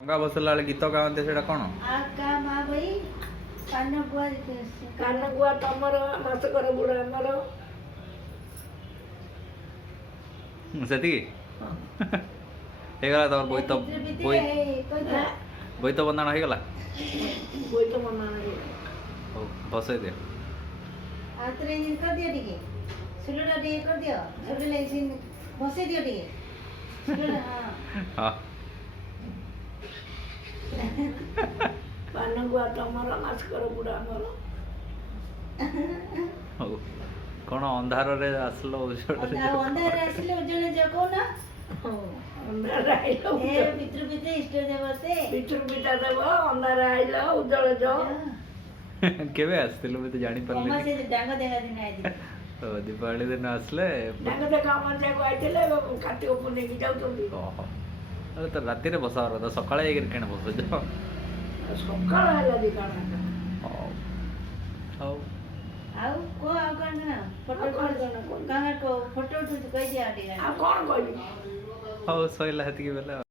डंगा बसला गीत गाते से कौन कान गुआ तमर मासकर बुढ़ा आमर से हेगला तम बोईत बंधाण हो गला बोईत मना बसई दे कर दियो टिके सुलटा टिके कर दियो सुलटा इसिन बसई दियो टिके सुलटा हां कान गुआ तमर मासकर बुढ़ा आमर कौन अंधार रे आसलो अंधार आसिले उजळ जको ना अंधार आइलो ए पितृ पिते इष्ट देवते पितृ पिता देव अंधार आइलो उज्जवल जो केवे आसतिलो मैं तो जानी कमा परले से डांग देखा दिन आई तो दीपावली दिन आसले डांग देखा मन जाको आइले कार्तिक पुण्य की जाउतोंदी ओहो अरे तो राति रे बसा रहा सकाळे एगर केन बसो जो सकाळ आइला दिखाना हाउ आउ को आउ कान ना फोटो कहां को फोटो उठ कहि दिया आ कौन कहली हाउ सोइला हती के बेला